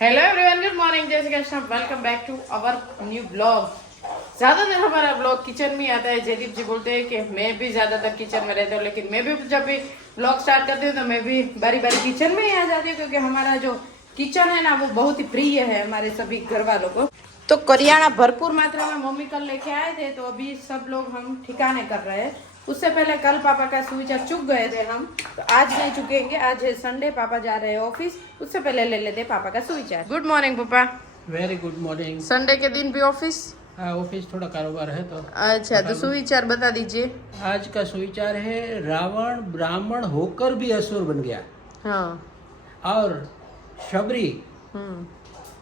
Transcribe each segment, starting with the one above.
Hello everyone, good morning, जय Shri Krishna. Welcome back to our new blog. ज्यादातर हमारा blog kitchen में आता है। जयदीप जी बोलते हैं कि मैं भी ज्यादातर किचन में रहता हूँ, लेकिन मैं भी जब भी ब्लॉग स्टार्ट करती हूँ तो मैं भी बारी बारी किचन में ही आ जाती हूँ, क्योंकि हमारा जो किचन है ना वो बहुत ही प्रिय है हमारे सभी घर वालों को। तो करियाना भरपूर मात्रा में मम्मी कल लेके आए थे, तो अभी सब लोग हम ठिकाने कर रहे हैं। उससे पहले कल पापा का स्विच चुक गए थे हम, तो आज नहीं चुकेंगे। आज है संडे, पापा जा रहे हैं ऑफिस, उससे पहले ले लेते पापा का स्विच। गुड मॉर्निंग पापा। Very good morning. संडे के दिन भी ऑफिस? हाँ, ऑफिस थोड़ा कारोबार है तो। अच्छा, तो सुविचार बता दीजिए। आज का सुविचार है, रावण ब्राह्मण होकर भी असुर बन गया। हाँ। और शबरी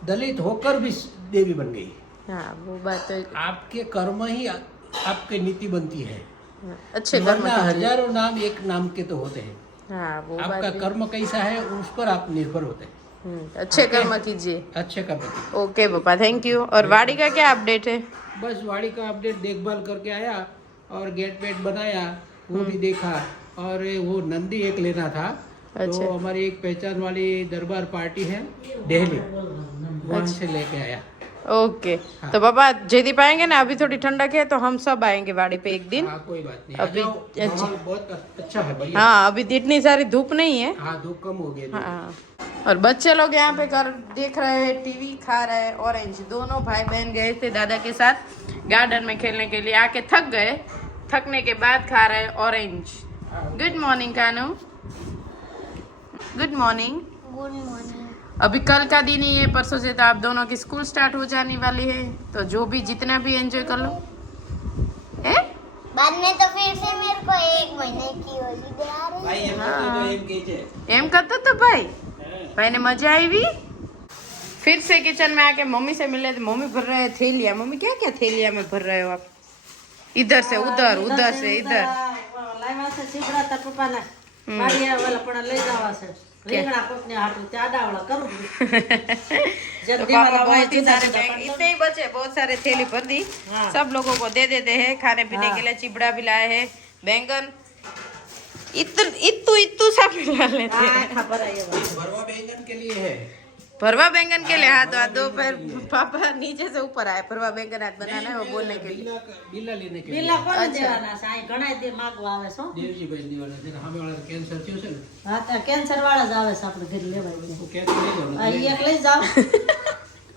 दलित होकर भी देवी बन गई। हाँ, वो बात तो आपके कर्म ही आपकी नीति बनती है। अच्छे कर्म वरना हजारों नाम एक नाम के तो होते हैं। हाँ, वो आपका बात कर्म कैसा है उस पर आप निर्भर होते हैं। अच्छे कर्म कीजिए। अच्छे कर्म कीजिए। ओके पापा, थैंक यू। और वाड़ी का क्या अपडेट है? बस वाड़ी का अपडेट, देखभाल करके आया और गेट वेट बनाया, वो भी देखा। और वो नंदी एक लेना था। अच्छा। तो हमारी एक पहचान वाली दरबार पार्टी है दिल्ली, वहाँ से लेके आया। ओके। हाँ। तो पापा जयदीप आएंगे ना, अभी थोड़ी ठंडक है तो हम सब आएंगे वाड़ी पे एक दिन। हाँ, कोई बात नहीं। अभी अच्छा। माहौल बहुत अच्छा है, बढ़िया। हाँ, अभी इतनी सारी धूप नहीं है। हाँ, धूप कम हो गई। हाँ। और बच्चे लोग यहाँ पे कर देख रहे हैं, टीवी खा रहे हैं। ऑरेंज दोनों भाई बहन गए थे दादा के साथ गार्डन में खेलने के लिए, आके थक गए। थकने के बाद खा रहे हैं orange. Good morning Kanu. Good morning. Good morning. अभी कल का दिन ही है, परसों से तो आप दोनों की स्कूल स्टार्ट हो जाने वाली है, तो जो भी जितना भी एंजॉय कर लो। बाद में तो फिर से मेरे को 1 महीने की हॉलीडे आ रही है। एम करता तो भाई ने मजा आई भी। फिर से किचन में आके मम्मी से मिले तो मम्मी भर रहे हैं थैलिया। मम्मी क्या क्या थैलिया में भर रहे हो आप? इधर से उधर, उधर से इधर। લાવ્યા છે સીબડા તાર પપ્પાના વાડિયા વાલા પણ લઈ જવા છે રીંગણા કોકને હાટું તે આડાવડા કરું तो पापा बहुत ही सारे बैग, इतने ही बचे, बहुत सारे थैली भर दी। सब लोगों को दे देते हैं खाने पीने के लिए। चिबड़ा भी लाए हैं, बैंगन इत्तू इत्तू सा भी ला लेते हैं। ખબર આવી भरवा बैंगन के लिए है। भरवा बैंगन के लिए हाथ दो पैर पापा नीचे से ऊपर आए। भरवा बैंगन हाथ बनाना है वो बोलने के लिए। बिल्ला लेने के लिए। પેલા કોણ દેવાના છે આ ઘણા દે માગવા આવે છે દેવજી ભાઈ દીવાના છે, સામે વાળા કેન્સર થયું છે ને, હા તો કેન્સર વાળા જ આવે છે આપણે ઘરે લેવા તો કેન્સર લઈ જાવ આ એક લઈ જાવ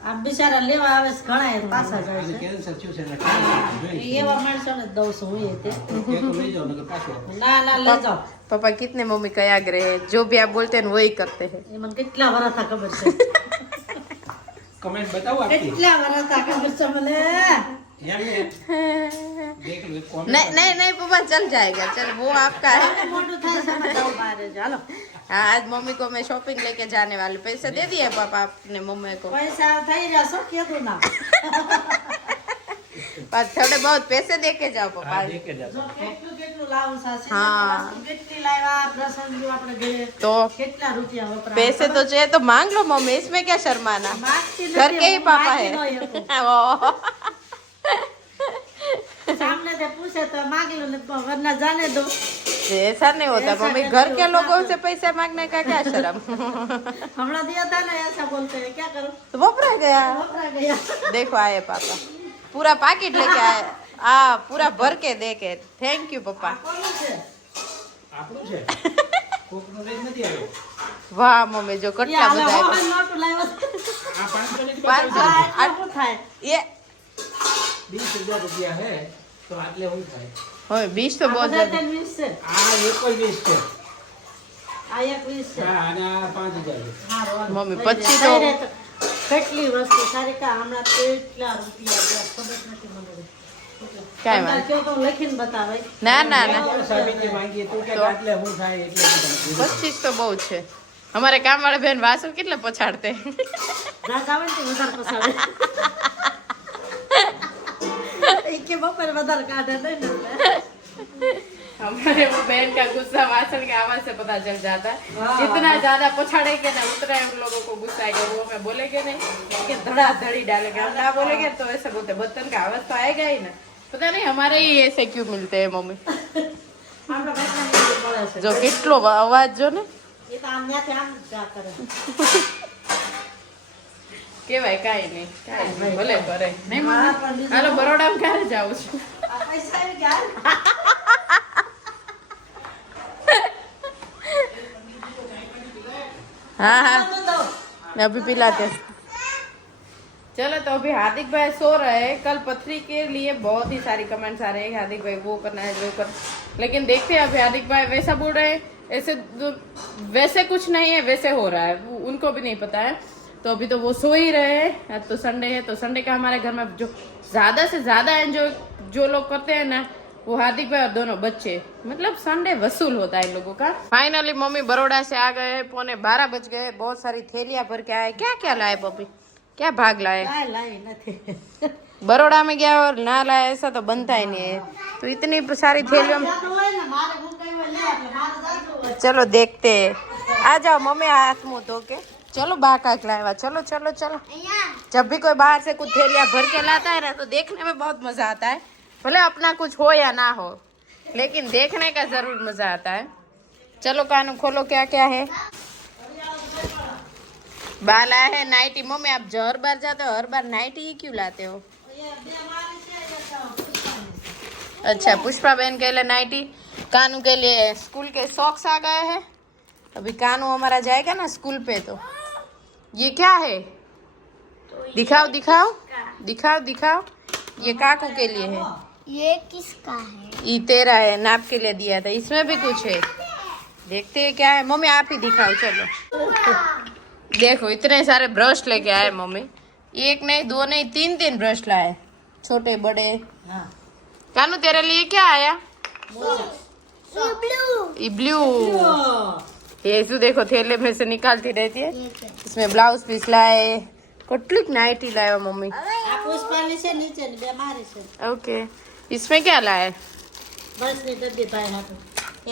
આ બિચારા લેવા આવે છે ઘણા એ પાછા જાય છે કેન્સર થયું છે એટલે એવા માણસોને જ દઉં છું હું એ તે તો લઈ જાવ નકર પાછો ના ના લઈ જાઓ पापा कितने मम्मी का आग्रह है, जो भी आप बोलते हैं वही करते हैं। એ મને કેટલા વર્ષ થા ખબર છે कमेंट बताओ आपकी। કેટલા વર્ષ થા ખબર છે મને यार देख लो कमेंट। नहीं नहीं नहीं पापा, चल जाएगा, चल वो आपका है। મોટું થાય છે ને જાઓ બહાર ચાલો हाँ, आज मम्मी को मैं शॉपिंग लेके जाने वाली, पैसे दे दिए पापा आपने मम्मी को। પૈસા થઈ જશો કીધું ના पर थोड़े बहुत पैसे दे के जाओ पापा। हाँ, देख के जाओ। જો કેટલું કેટલું લાવું સાસી હા. કેટલી લાવ્યા પ્રસંગ જો આપણે ઘરે तो કેટલા રૂપિયા વપરાય पैसे तो चाहिए तो मांग लो मम्मी, इसमें क्या शर्माना। માગતી નથી, घर के ही હું पापा માગી है। ન શકું. ओ, સામને તે પૂછે તો માગી લો ને વરના જાને દો ऐसा नहीं होता मम्मी, घर के लोगों से पैसे मांगने का क्या शर्म। હમણાં દિયા था ना ऐसा बोलते हैं क्या करूं तो वपरा गया। વપરા ગયા देखो आए पापा, पूरा पैकेट लेके आए। पूरा भर के दे के। थैंक यू पापा। કોનું છે આપણું છે કોકનો લઈ નથી આવ્યો। वाह मम्मी, जो યા कटला હાલો बजाए। હવે નોટ લાવ્યો આ 500 ની 500 આટલું થાય ये 20,000 રૂપિયા है તો આટલે હું થાય। ओए 20 तो बहुत બધા ज्यादा। 20 છે આ એક જ 20 છે। આ એક 20 છે હા, અને આ 5,000 છે। હારો હાલો. મમ્મી, લઈ પછી જાય. તો- લઈ જાય કેટલી વસ્તુ સારી કા હમણાં કેટલા રૂપિયા ગયા ખબર જ નથી મને કાંઈ તમારે વાંધો. કયો તો લખીને બતાવે ના ના ના, સાબિતી માંગીએ તો કે તો? આટલે હું થાય એટલે હું તમને 25 तो बहुत है। हमारे काम वाले बहन वासु कितने पछाड़ते। રાત આવે ને તે વધારે પસાડે એ કે બપોર વધારે કાઢે નહીં ને हमारे वो बहन का गुस्सा वासन की आवाज से पता चल जाता है। हाँ। जितना ज्यादा पछाड़ेंगे ना उतना ही उन लोगों को गुस्सा आएगा। वो हमें बोलेंगे नहीं कि धड़ाधड़ी डालेंगे, हम ना बोलेंगे तो ऐसे बोलते, बर्तन का आवाज तो आएगा ही ना। पता नहीं हमारे ही ऐसे क्यों मिलते हैं मम्मी। આપણા બેટને મળે છે जो कितलो अवाज जो ने એ તો આમ ત્યાંથી આમ જ જા કરે કેવાય કાંઈ નહીં ભલે કરે નહીં હા, મને પણ બીજું હાલો બરોડામાં ક્યારે જાઉં છું આ પૈસા આવી ગયા हाँ हाँ તો દો. मैं अभी पिलाते हैं। चलो तो अभी हार्दिक भाई सो रहे हैं। कल पथरी के लिए बहुत ही सारी कमेंट्स आ रहे हैं हार्दिक भाई वो करना है वो कर, लेकिन देखते हैं अभी हार्दिक भाई वैसा बोल रहे हैं ऐसे वैसे कुछ नहीं है वैसे हो रहा है उनको भी नहीं पता है। तो अभी तो वो सो ही रहे हैं। आज तो संडे है तो संडे का हमारे घर में जो ज्यादा से ज्यादा एंजॉय जो लोग करते हैं ना वो हार्दिक भाई और दोनों बच्चे मतलब संडे वसूल होता है इन लोगों का। फाइनली मम्मी बड़ौदा से आ गए 11:15 बज गए। बहुत सारी थैलियां भर के आए। क्या क्या लाए पपी क्या भाग लाए લાય નથી बड़ौदा में गया और ना लाया ऐसा तो बनता ही नहीं है। तो इतनी सारी थैलियों में જાતું હોય ને મારે હું કઈ હોય લે એટલે મારે જાતું હોય चलो देखते हैं। आ जाओ मम्मी हाथ मुंह धो के चलो बाका लाएवा चलो चलो चलो। जब भी कोई बाहर से कुछ थैलियां भर के लाता है ना तो देखने में बहुत मजा आता है। भले अपना कुछ हो या ना हो लेकिन देखने का जरूर मजा आता है। चलो कानू खोलो क्या क्या है। बाल आया है नाइटी। मम्मी आप जो हर बार जाते हो हर बार नाइटी ही क्यों लाते हो? अच्छा पुष्पा बहन के लिए नाइटी कानू के लिए स्कूल के सॉक्स आ गए हैं। अभी कानू हमारा जाएगा ना स्कूल पे तो ये क्या है दिखाओ दिखाओ दिखाओ दिखाओ। ये काकू के लिए है। ये किसका है? ये तेरा है नाप के लिए दिया था। इसमें भी कुछ है देखते हैं क्या है। मम्मी आप ही दिखाओ चलो। देखो इतने सारे ब्रश लेके आए मम्मी। एक नहीं दो नहीं तीन तीन ब्रश लाए छोटे बड़े। હા कानू तेरे लिए क्या आया? ये ब्लू। ये ब्लू। ये इसे देखो थैले में से निकालती रहती है। इसमें ब्लाउज पीस लाए कटलिक नाइटी लाया मम्मी। આ પુષ્પાની છે નીચે ને બે મારી છે ओके इसमें क्या लाए? બસની ડબ્બી ભાઈ હાટુ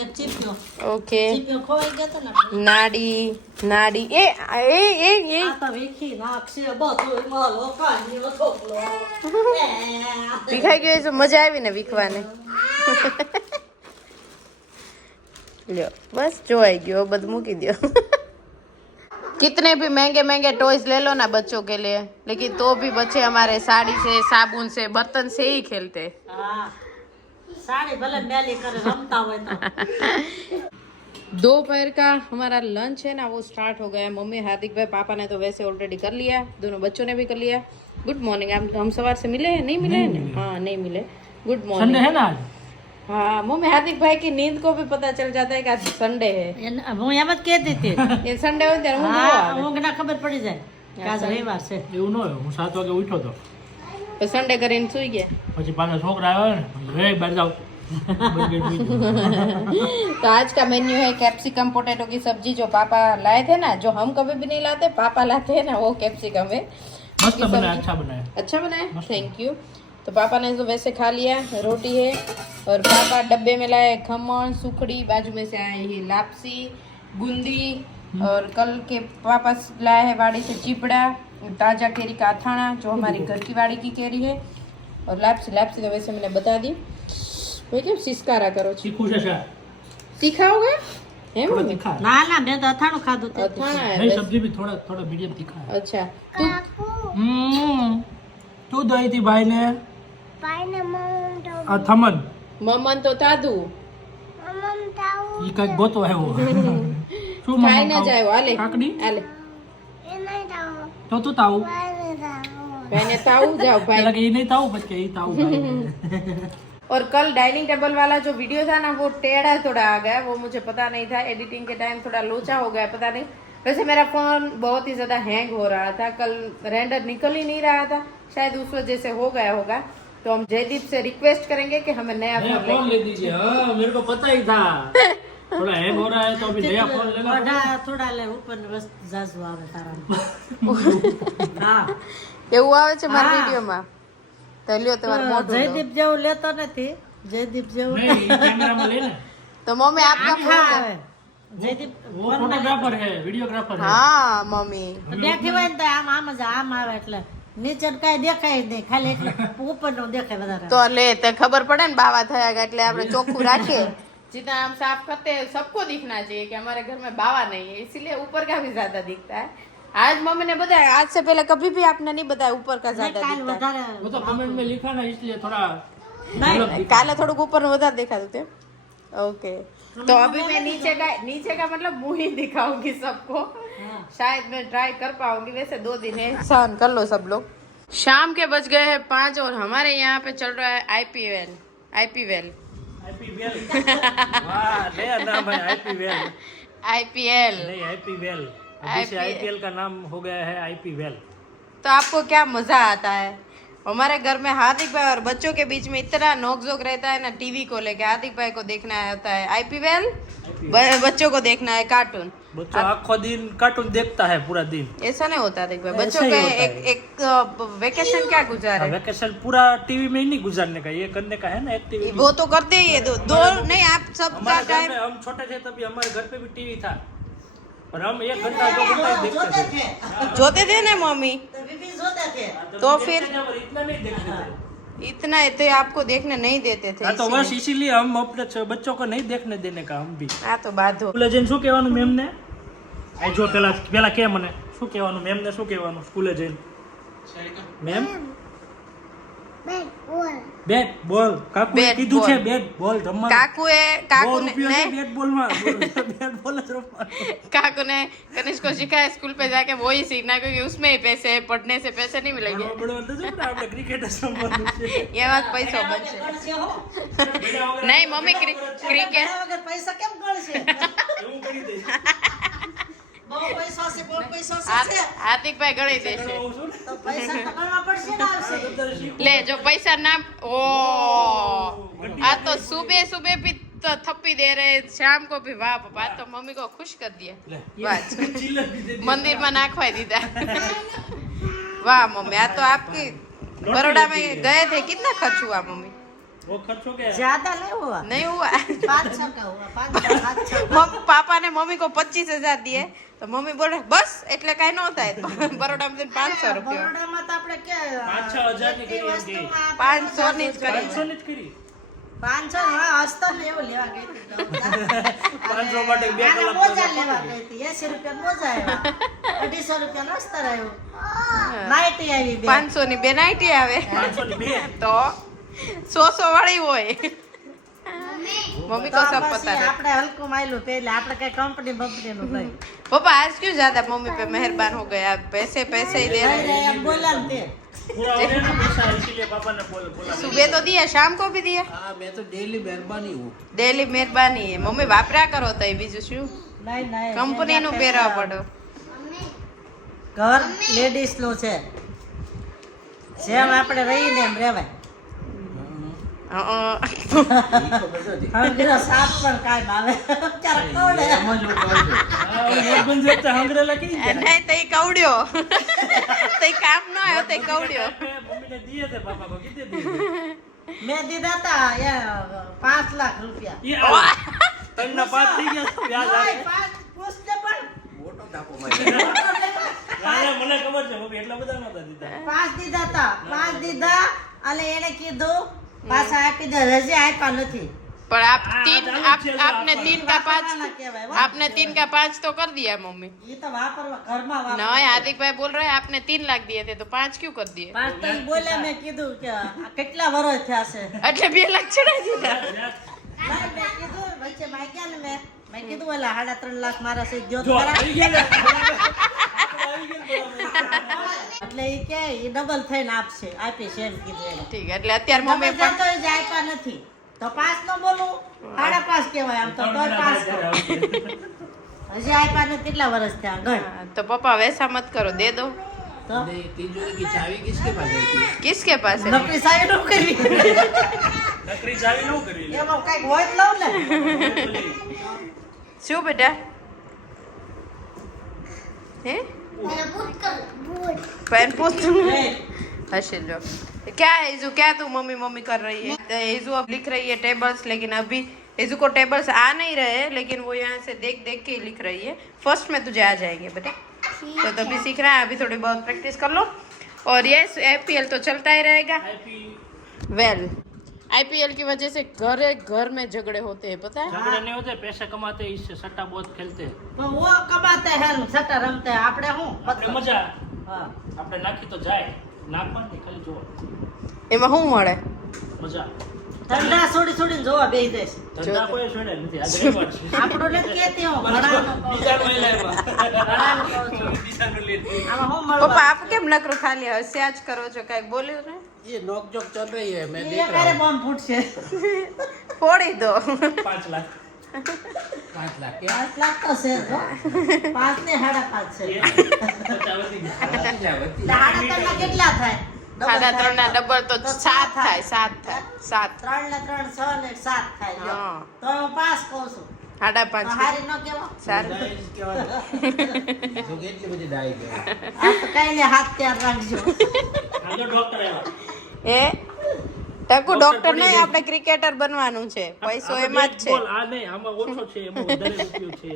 એક ચીપિયો ओके ચીપિયો ખોવાઈ ગયો તો ને नाड़ी नाड़ी ए ए ए ए આ તો વીખી નાખશે બધું મારો કાઢ્યો ઠોકલો दिखाई गई तो मजा आई ने वीखवाने। लो बस जो आई गयो बद मूकी दियो। कितने भी महंगे महंगे टॉयज ले लो ना बच्चों के लिए लेकिन तो भी बच्चे हमारे साड़ी से साबुन से बर्तन से ही खेलते। હા સાડી ભલે મેલી કરે રમતા હોય તો दोपहर का हमारा लंच है ना वो स्टार्ट हो गया है। मम्मी हार्दिक भाई पापा ने तो वैसे ऑलरेडी कर लिया दोनों बच्चों ने भी कर लिया। गुड मॉर्निंग हम सवार से मिले हैं नहीं मिले हैं ना? हाँ नहीं मिले। गुड मॉर्निंग है ना आज हाँ मम्मी हार्दिक भाई की नींद को भी पता चल जाता है कि आज संडे है। હું એમ જ કહેતી હતી ये संडे हो ત્યારે ઊંઘ બહુ હા આવે। ઊંઘ ના ખબર પડી જાય કે આજ રવિવાર છે એવું ન હોય હું 7 વાગે ઉઠ્યો તો તો સંડે કરીને સુઈ ગયા। પછી પાછા છોકરા આવ્યા ને રે બહાર જાવ तो आज का मेन्यू है कैप्सिकम पोटैटो की सब्जी जो पापा लाए थे ना जो हम कभी भी नहीं लाते पापा लाते हैं ना वो कैप्सिकम है। મસ્ત બનાય अच्छा बनाया अच्छा बनाया थैंक यू। तो पापा ने तो वैसे खा लिया रोटी है और पापा डब्बे में लाए खमण सुखड़ी बाजू में से आए ये लापसी बूंदी और कल के पापा लाए है वाड़ी से चिपड़ा ताजा केरी का अथाना जो हमारी घर की वाड़ी की केरी है और लापसी लापसी तो वैसे मैंने बता दी। भाई क्या सिस्कारा करो ચીકુ છે સર तीखा होगा है થોડા मम्मी? તીખા ના ના મેં તો અથાણું ખાધું તે अथाना है નહીં बस। સબ્જી भी थोड़ा थोड़ा मीडियम तीखा है अच्छा तू તું દઈ હતી ભાઈને भाई ने मम तो આ થમન ममन तो तादू मम ताऊ ઈ કઈક ગોતો આવ્યો શું खाई મમ્મા ना जाए वो आले કાકડી आले ये नहीं ताऊ તો તું તાવું भाई ने ताऊ मैंने ताऊ जाओ भाई। પેલા કે ઈ નહીં તાવું પછી કે ઈ તાવું ભાઈ और कल डाइनिंग टेबल वाला जो वीडियो था ना वो टेढ़ा थोड़ा आ गया वो मुझे पता नहीं था एडिटिंग के टाइम थोड़ा लोचा हो गया पता नहीं। वैसे मेरा फोन बहुत ही ज्यादा हैंग हो रहा था कल रेंडर निकल ही नहीं रहा था शायद उस वजह से हो गया होगा। तो हम जयदीप से रिक्वेस्ट करेंगे कि हमें नया नया फोन फोन ले दीजिए हाँ मेरे को पता ही था थोड़ा हैंग हो रहा है तो अभी नया फोन लेना થોડા થોડા લે ઉપર વસ્તુ જાજુ આવે તારા હા એવું આવે છે મારા હા. વિડીયોમાં તો લ્યો તમારું મોટું લો. જયદીપ જેવું લેતો નથી જયદીપ જેવું नहीं कैमरा में लेना तो मम्मी आपका આખા फोन આવે જયદીપ वो फोटोग्राफर है वीडियोग्राफर है हाँ मम्मी બેઠી હોય ને તો આમ આમ જ આમ આવે એટલે નીચે કઈ દેખાય જ નહીં ખાલી એટલે ઉપરનું દેખાય વધારે तो ले तो खबर पड़े ना बाबा થયા એટલે આપણે ચોખ્ખું રાખીએ जितना हम साफ करते हैं सबको दिखना चाहिए कि हमारे घर में बाबा नहीं है इसीलिए ऊपर का भी ज्यादा दिखता है। आज मम्मी ने बताया, आज से पहले कभी भी आपने नहीं बताया ऊपर का ज्यादा કાલ दिखता है। વધારે वो तो कमेंट में लिखा ना इसलिए थोड़ा काले थोड़ा ऊपर में बता दिखा देते। ओके, तो अभी मैं नीचे का मतलब मुंह ही दिखाऊंगी सबको। शायद मैं ट्राई कर पाऊंगी, वैसे 2 दिन है, सहन कर लो सब लोग। शाम के बज गए हैं 5 और हमारे यहाँ पे चल रहा है आईपीएल। आईपीएल वाह नया नाम है आईपीएल आईपीएल नहीं आईपीएल अभी से आईपीएल का नाम हो गया है आईपीएल। तो आपको क्या मजा आता है? हमारे घर में हार्दिक भाई और बच्चों के बीच में इतना नोकझोंक रहता है ना, टीवी को लेके। हार्दिक भाई को देखना होता है आईपीएल, बच्चों को देखना है कार्टून। बच्चों आखो दिन कार्टून देखता है पूरा दिन। ऐसा नहीं होता देख भाई, ऐसा बच्चों ही के होता एक वेकेशन क्या गुजारे, वैकेशन पूरा टीवी में ही नहीं गुजारने का, ये करने का है ना एक्टिविटी। वो तो करते ही है। दो नहीं, आप सब हमारे घर टाइम में हम छोटे थे तभी हमारे घर पे भी टीवी था और हम 1 घंटा 2 घंटा ही देखते थे। जोते थे ना मम्मी, તો બીબી જોતા थे तो फिर देखते थे, पर इतना नहीं देखते थे। इतना तो आपको देखने नहीं देते थे। हाँ तो बस इसीलिए हम अपने बच्चों को नहीं देखने देने का हम भी। આ તો બાધો। સ્કૂલે જઈને શું કહેવાનું મેમને? આ જો પેલા કે મને શું કહેવાનું મેમને, શું કહેવાનું સ્કૂલે જઈને? મેમ બેટ બોલ બેટ બોલ કાકુએ બેટ કીધું છે બોલ. બેટ બોલ રમવાનું। કાકુએ 100 રૂપિયા નહીં, બેટ બોલમાં બેટ બોલ જ રમવાનું। काकू ने कनिष्क को सिखाया स्कूल पे जाके वो ही सीखना, क्योंकि उसमें ही पैसे है, पढ़ने से पैसे नहीं मिलेंगे। ભણવા ભણવાનું તો છે ને, આપણે ક્રિકેટ જ રમવાનું છે। ये बात पैसा बनશે। ગણશે હો नहीं मम्मी क्रिकेट એના વગર પૈસા કેમ ગણશે એવું કરી દઈશ। બહુ પૈસા છે બહુ પૈસા છે हार्दिक भाई गणी देશે। હું છું ને, તો પૈસા તો ગણવા પડશે ને આવશે અત્યારે શીખું। ले जो पैसा ना ओ आ तो सुबह सुबह भी तो थप्पी दे रहे, शाम को भी। वाह पापा, तो मम्मी को खुश कर दिया। લે, वाह, ચિલ્લર બી દે દી। मंदिर में नाखवाई दीदा। वाह मम्मी, आ तो आपकी बड़ौदा में गए थे, कितना खर्च हुआ मम्मी? वो खर्चो क्या है? ज्यादा नहीं हुआ नहीं हुआ। 500 का हुआ 500 पापा ने मम्मी को 25,000 दिए, तो मम्मी बोले बस એટલે કઈ ન થાય। તો બરોડા માં 500 રૂપિયા, બરોડામાં તો આપણે કે 5-6 હજારની કરી એમ કે। વસ્તુમાં 500 ની જ કરી। 500 ની જ કરી। 500 હા અસ્તર ને એવું લેવા ગઈ હતી 500 માટે 2 આના કલાક મોજા લેવા ગઈ હતી 80 રૂપિયા મોજા આવ્યા 250 રૂપિયા અસ્તર આવ્યું નાઈટી આવી બે 500 ની બે નાઈટી આવે 500 ની 2 તો 100 વાળી હોય। मम्मी को सब पता है। આપણે હલકું માયલું પહેલે આપણે કઈ કંપની બંપની નું નહીં पापा आज क्यों ज्यादा मम्मी पे मेहरबान हो गए आप? पैसे पैसे ही दे रहे हैं। એમ બોલ્યા ને તે पूरा हो गया ना पैसा, इसीलिए पापा ने बोला। सुबह तो दिया, शाम को भी दिया। हाँ मैं तो डेली मेहरबानी हूँ। डेली मेहरबानी है। मम्मी वापरा करो तो बीजू शू નહીં નહીં કંપની નું પહેરવા પડો। ઘર લેડીઝ નું છે જેમ આપણે રહીને એમ રહેવાય હંગરો સાપ પણ કાયમ આવે ક્યારેક કવડે बन जाता हंगरेला की नहीं तई कवड़ियो तई काम न आयो तई कवड़ियो। मम्मी ने दिए थे पापा को, कितने दिए? મેં દીધા હતા 5 લાખ રૂપિયા ये तन्ना 5 થઈ ગયા તો વ્યાજ આવે। ઓય, 5 પૂછને પણ મોટો ટાપો માર્યો। ના મને ખબર છે મમ્મી એટલા બધા નહોતા દીધા। 5 દીધા હતા 5 દીધા અને એને કીધું પાછા આપી દે રજા આપ્યા નથી पर आप आपने 3 का 5 ના કહેવાય હો. आपने 3 का 5 तो कर दिया मम्मी। ઈ તો વાપરવા ઘરમાં વાપર नहीं, हार्दिक भाई बोल रहे हैं आपने 3 लाख दिए थे तो 5 क्यों कर दिए? 5 તો ઈ બોલ્યા મેં કીધું કે આ કેટલા વર્ષ થયા છે એટલે 2 લાખ ચડાઈ દીધા। ના, મેં કીધું વચ્ચે માગ્યા ને મેં કીધું ઓલા 3.5 લાખ મારા સે દ્યો તો જો ખરા. આવી ગયા આવી ગયા એટલે ઈ કે ઈ ડબલ થઈને આપશે આપીશ એમ કીધું એને ठीक है, એટલે અત્યારે મમ્મી મમ્મી પણ જતો જ આપ્યા નથી તો 5 નો બોલું 5.5 કહેવાય આમ તો 5 હજી આપ્યા નથી કેટલા વર્ષ થયા ગણ हाँ, तो पापा वैसा मत करो, दे दो। તો तिजोरी की चाबी किसके पास है? किसके पास है? નકરી સાવી નો કરી નકરી ચાવી ન કરી લે। એમાં કઈક હોય તો લઉં ને શું બેટા? હે મેરા બૂટ કર બૂટ पैन पूछ हर्षिल जो क्या है इजू, क्या तू मम्मी मम्मी कर रही है? इजू अब लिख रही है टेबल्स, लेकिन अभी इजू को टेबल्स आ नहीं रहे, लेकिन वो यहाँ से देख देख के ही लिख रही है। फर्स्ट में तुझे आ जाएंगे बेटा, तो तभी सीख रहा है, अभी थोड़ी बहुत प्रैक्टिस कर लो। और ये APL तो चलता ही रहेगा। वेल आईपीएल की वजह से घर में झगड़े होते हैं, पता है? झगड़े नहीं होते, पैसे कमाते हैं, इससे सट्टा बहुत खेलते हैं। તો વો કમાતે હે સટ્ટા રમતે આપણે હું આપણે મજા હા આપણે નાખી તો જાય, નાખવાની ખાલી જોવો એમાં શું મળે? મજા. ઠંડા છોડી છોડીને જોવા બેહી જઈશ ધંધા કોઈ છોડે નથી, આ ગરીબ છે. આપણું નથી કહેતી હું ઘણાનું કહું છું. બીજાનું લઈ લાવ્યા. ઘણાનું કહું છું. બીજાનું લઈ લાવ્યા. આમાં હું पप्पा મળવા आप કેમ નકરો ખાલી હસ્યા જ કરો છો? કઈક બોલ્યો ને? ये नोक जोक चल रही है, मैं એ देख रहा ક્યારે हूँ। બોમ્બ ફૂટશે ફોડી દો. 5 લાખ 5 लाख क्या 5 લાખ તો છે જ હો. 5 ને 5.5 છે એ 50 વધી ગયા. जावती। 3.5 કેટલા થાય સાડા 3 ના ડબલ તો 7 થાય, 7 થાય, 7. 3 ને 3 6 ને 7 થાય જો. હા. તો હું 5 કહું છું સાડા તો 5. હારી ન કહેવાય સારું. दाई के बाद तो કેટલી બધી દાઈ ગઈ આ તો કઈ ને હાથ ત્યાર રાખજો આજો ડોક્ટર આવ્યા. એ ટકુ ડોક્ટર નહીં, આપણે ક્રિકેટર બનવાનું છે. પૈસો એમાં જ છે. બોલ, આ નહીં, આમાં ઓછો છે, એમાં વધારે રૂપિયો છે.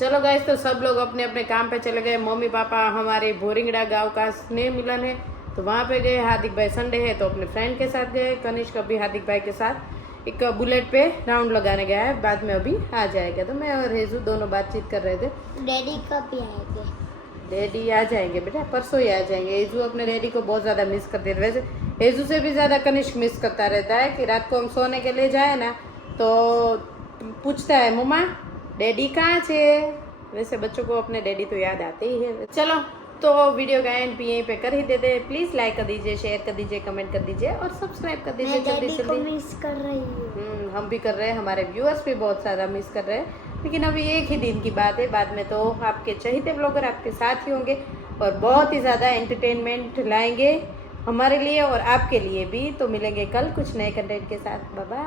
चलो गाइस, तो सब लोग अपने अपने काम पे चले गए. मम्मी पापा हमारे भोरिंगड़ा गांव का स्नेह मिलन है तो वहाँ पे गए. हार्दिक भाई संडे है तो अपने फ्रेंड के साथ गए. कनिष्क अभी हार्दिक भाई के साथ एक बुलेट पे राउंड लगाने गया है, बाद में अभी आ जाएगा. तो मैं और रेजू दोनों बातचीत कर रहे थे. डैडी कब आएंगे? डैडी आ जाएंगे बेटा, परसों ही आ जाएंगे. एजू अपने डैडी को बहुत ज़्यादा मिस करते थे. वैसे एजू से भी ज़्यादा कनिष्क मिस करता रहता है कि रात को हम सोने के लिए जाए ना तो पूछता है मम्मा डैडी कहाँ છે. वैसे बच्चों को अपने डैडी तो याद आते ही है. चलो तो वीडियो का एंड भी यहीं पे कर ही देते हैं. प्लीज़ लाइक कर दीजिए, शेयर कर दीजिए, कमेंट कर दीजिए और सब्सक्राइब कर दीजिए मैं जल्दी डैडी को जल्दी. मिस कर रही हूँ. हम भी कर रहे हैं, हमारे व्यूअर्स भी बहुत ज़्यादा मिस कर रहे हैं. लेकिन अभी एक ही दिन की बात है, बाद में तो आपके चहेते ब्लॉगर आपके साथ ही होंगे और बहुत ही ज़्यादा एंटरटेनमेंट लाएंगे हमारे लिए और आपके लिए भी. तो मिलेंगे कल कुछ नए कंटेंट के साथ. Bye bye.